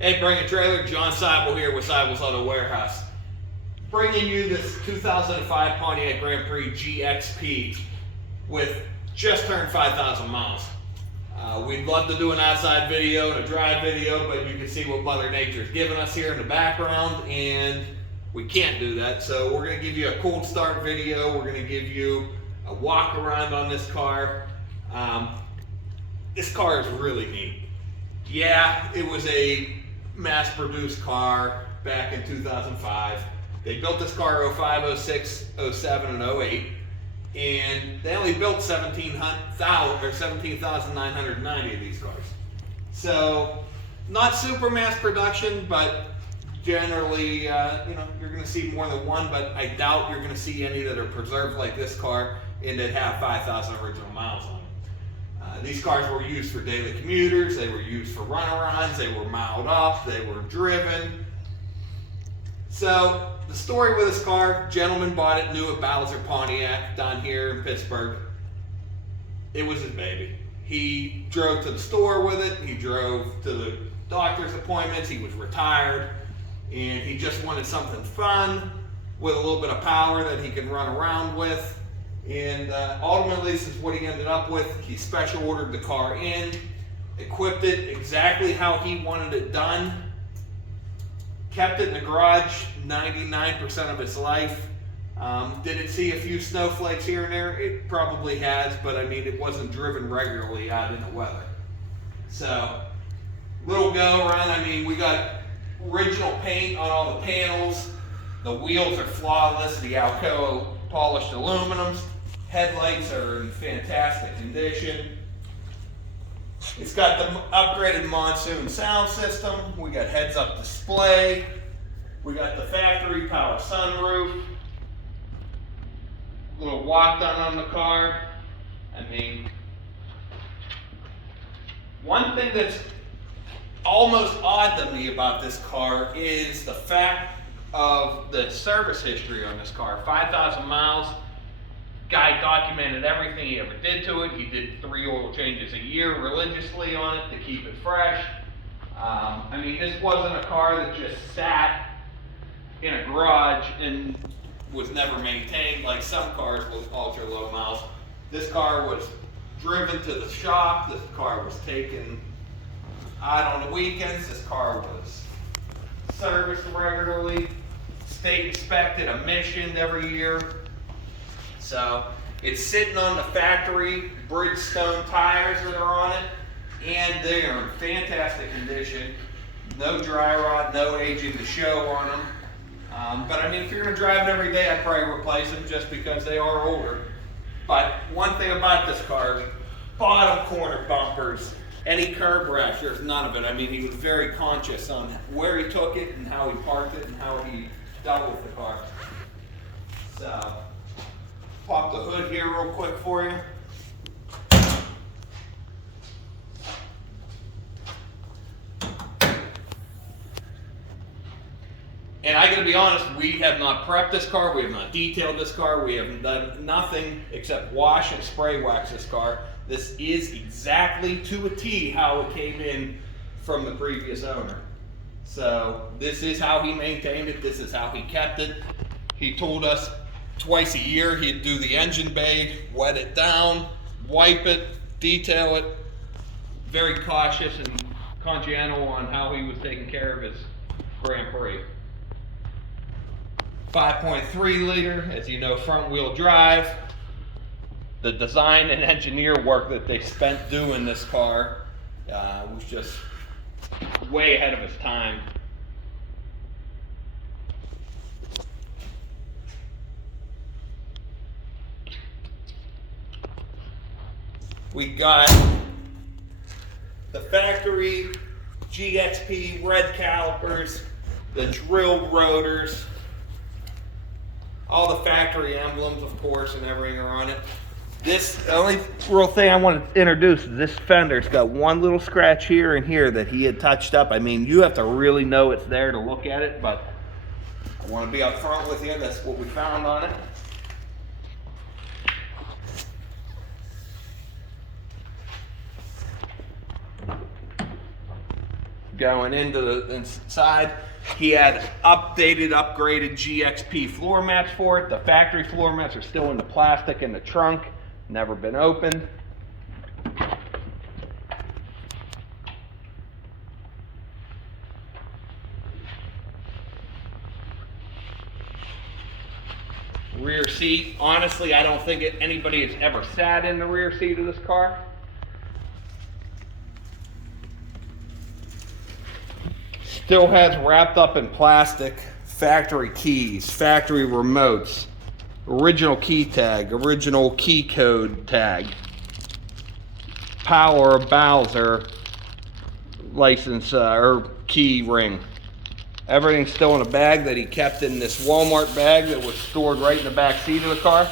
Hey, Bring a Trailer, John Seibel here with Seibel's Auto Warehouse. Bringing you this 2005 Pontiac Grand Prix GXP with just turned 5,000 miles. We'd love to do an outside video and a drive video, but you can see what Mother Nature's given us here in the background, and we can't do that. So we're going to give you a cold start video. We're going to give you a walk around on this car. This car is really neat. Yeah, it was a mass-produced car back in 2005. They built this car 05, 06, 07, and 08, and they only built 17,990 of these cars. So, not super mass production, but generally, you're going to see more than one, but I doubt you're going to see any that are preserved like this car and that have 5,000 original miles on them. These cars were used for daily commuters, they were used for runarounds, they were miled up, they were driven. So, the story with this car, gentleman bought it, new at Bowser Pontiac down here in Pittsburgh. It was his baby. He drove to the store with it, he drove to the doctor's appointments, he was retired, and he just wanted something fun with a little bit of power that he could run around with. And ultimately, this is what he ended up with. He special ordered the car in, equipped it exactly how he wanted it done, kept it in the garage 99% of its life. Did it see a few snowflakes here and there? It probably has, but I mean, it wasn't driven regularly out in the weather. So, little go around. I mean, we got original paint on all the panels. The wheels are flawless, the Alcoa polished aluminums. Headlights are in fantastic condition. It's got the upgraded monsoon sound system. We got heads-up display. We got the factory power sunroof. Little walk down on the car. I mean, one thing that's almost odd to me about this car is the fact of the service history on this car. 5,000 miles. Guy documented everything he ever did to it. He did 3 oil changes a year religiously on it to keep it fresh. I mean, this wasn't a car that just sat in a garage and was never maintained like some cars with ultra low miles. This car was driven to the shop. This car was taken out on the weekends. This car was serviced regularly, state inspected, emissioned every year. So it's sitting on the factory Bridgestone tires that are on it, and they are in fantastic condition. No dry rot, no aging to show on them. But I mean, if you're going to drive it every day, I'd probably replace them just because they are older. But one thing about this car, bottom corner bumpers, any curb rash, there's none of it. I mean, he was very conscious on where he took it and how he parked it and how he dealt with the car. So, pop the hood here real quick for you. And I gotta be honest, we have not prepped this car, we have not detailed this car, we have done nothing except wash and spray wax this car. This is exactly to a T how it came in from the previous owner. So this is how he maintained it, this is how he kept it. He told us twice a year he'd do the engine bay, wet it down, wipe it, detail it. Very cautious and conscientious on how he was taking care of his Grand Prix. 5.3 liter, as you know, front wheel drive. The design and engineer work that they spent doing this car was just way ahead of its time. We got the factory GXP red calipers, the drilled rotors, all the factory emblems, of course, and everything are on it. The only real thing I want to introduce is this fender's got one little scratch here and here that he had touched up. I mean, you have to really know it's there to look at it, but I want to be up front with you. That's what we found on it. Going into the inside, he had upgraded GXP floor mats for it. The factory floor mats are still in the plastic in the trunk, never been opened. Rear seat, honestly, I don't think anybody has ever sat in the rear seat of this car. Still has wrapped up in plastic, factory keys, factory remotes, original key tag, original key code tag, Power Bowser license or key ring. Everything's still in a bag that he kept in this Walmart bag that was stored right in the back seat of the car.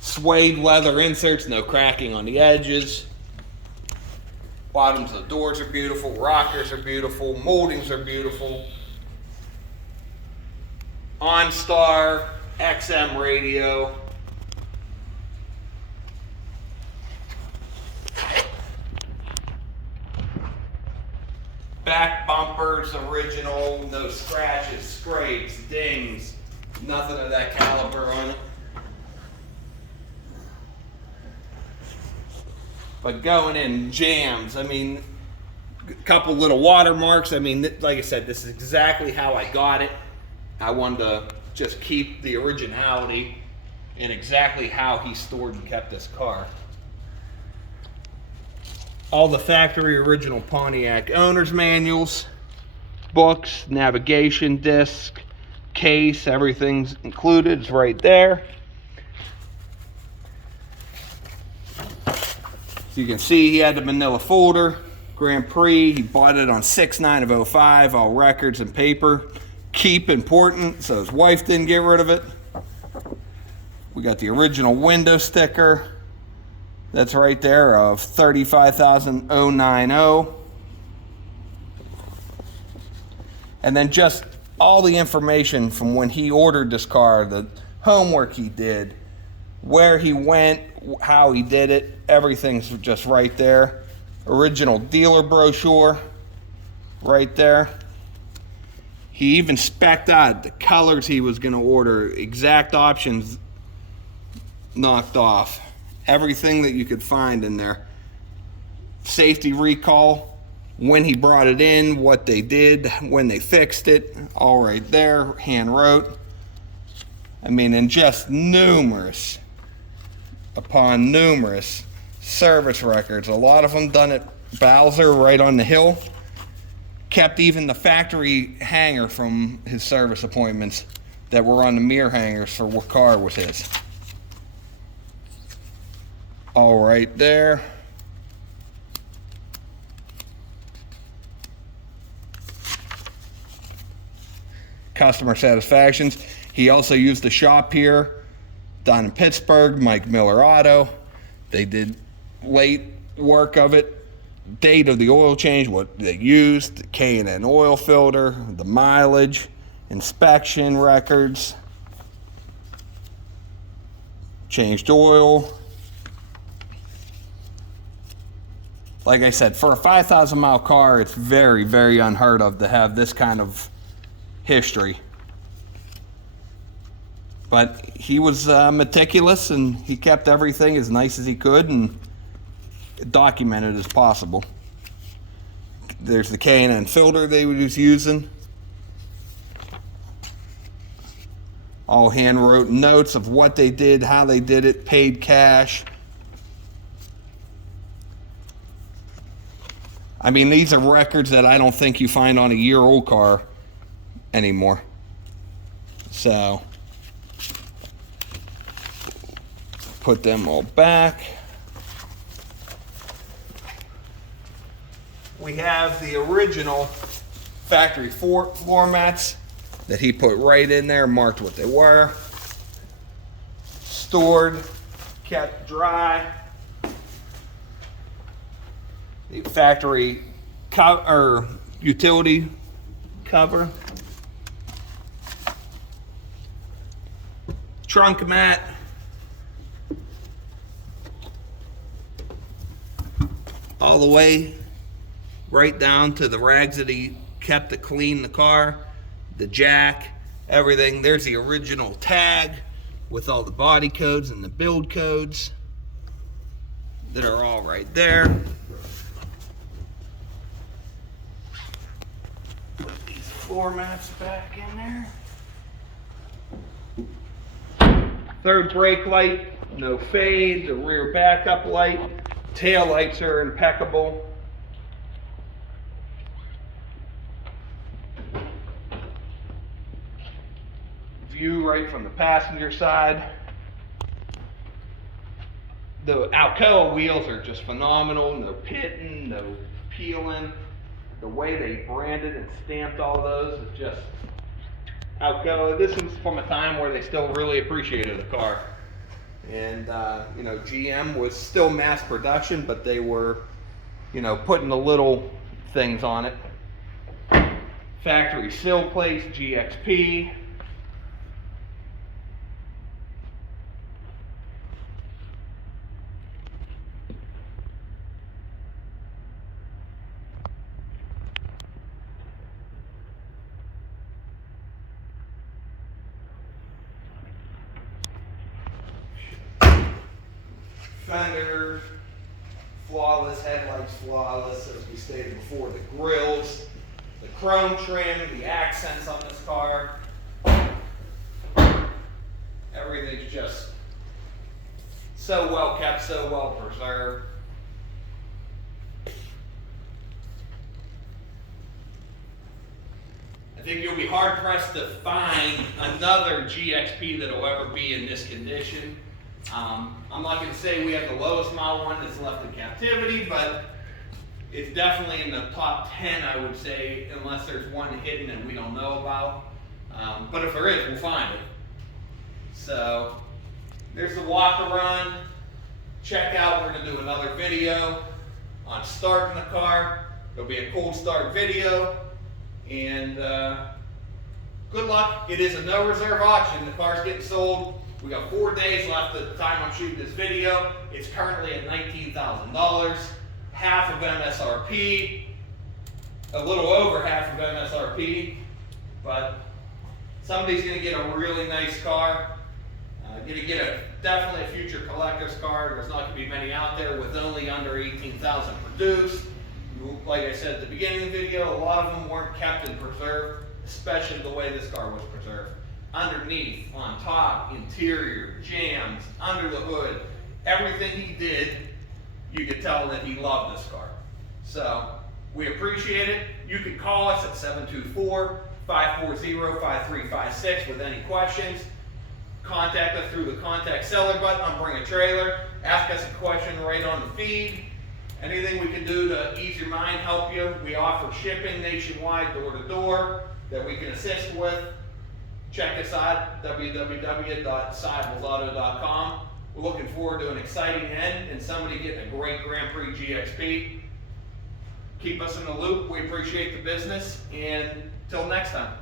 Suede leather inserts, no cracking on the edges. Bottoms of the doors are beautiful, rockers are beautiful, moldings are beautiful. OnStar XM radio. Back bumpers original, no scratches, scrapes, dings, nothing of that caliber on it. But going in, jams, I mean, a couple little watermarks. I mean, like I said, this is exactly how I got it. I wanted to just keep the originality and exactly how he stored and kept this car. All the factory original Pontiac owner's manuals, books, navigation disc, case, everything's included. It's right there. So you can see he had the manila folder, Grand Prix. He bought it on 6/9/05, all records and paper. Keep important, so his wife didn't get rid of it. We got the original window sticker. That's right there of 35,090. And then just all the information from when he ordered this car, the homework he did, where he went, how he did it, everything's just right there. Original dealer brochure, right there. He even spec'd out the colors he was gonna order, exact options knocked off. Everything that you could find in there. Safety recall, when he brought it in, what they did, when they fixed it, all right there, hand wrote. I mean, and just numerous upon numerous service records. A lot of them done at Bowser right on the hill. Kept even the factory hanger from his service appointments that were on the mirror hangers for what car was his. All right there. Customer satisfactions. He also used the shop here down in Pittsburgh, Mike Miller Auto. They did late work of it. Date of the oil change, what they used, the K&N oil filter, the mileage, inspection records, changed oil. Like I said, for a 5,000 mile car, it's very, very unheard of to have this kind of history. But he was meticulous, and he kept everything as nice as he could and documented as possible. There's the K&N filter they was using. All hand wrote notes of what they did, how they did it, paid cash. I mean, these are records that I don't think you find on a year-old car anymore. So, put them all back. We have the original factory floor mats that he put right in there, marked what they were. Stored, kept dry. The factory utility cover. Trunk mat. All the way right down to the rags that he kept to clean the car, the jack, everything. There's the original tag with all the body codes and the build codes that are all right there. Put these floor mats back in there. Third brake light, no fade. The rear backup light. Tail lights are impeccable. View right from the passenger side. The Alcoa wheels are just phenomenal. No pitting, no peeling. The way they branded and stamped all those is just Alcoa. This was from a time where they still really appreciated the car. And, you know, GM was still mass production, but they were, you know, putting the little things on it. Factory sill plates, GXP. Fender, flawless, headlights flawless, as we stated before. The grills, the chrome trim, the accents on this car. Everything's just so well kept, so well preserved. I think you'll be hard pressed to find another GXP that will ever be in this condition. I'm not going to say we have the lowest model one that's left in captivity, but it's definitely in the top 10, I would say, unless there's one hidden that we don't know about. But if there is, we'll find it. So there's the walk around. Check out, we're going to do another video on starting the car. There'll be a cold start video. And good luck. It is a no reserve auction. The car's getting sold. We got 4 days left at the time I'm shooting this video. It's currently at $19,000, half of MSRP, a little over half of MSRP, but somebody's gonna get a really nice car. Gonna get definitely a future collector's car. There's not gonna be many out there with only under 18,000 produced. Like I said at the beginning of the video, a lot of them weren't kept and preserved, especially the way this car was preserved. Underneath, on top, interior, jams, under the hood, everything he did, you could tell that he loved this car. So, we appreciate it. You can call us at 724-540-5356 with any questions. Contact us through the contact seller button on Bring a Trailer. Ask us a question right on the feed. Anything we can do to ease your mind, help you. We offer shipping nationwide, door to door, that we can assist with. Check us out, www.sidewellsauto.com. We're looking forward to an exciting end and somebody getting a great Grand Prix GXP. Keep us in the loop. We appreciate the business, and till next time.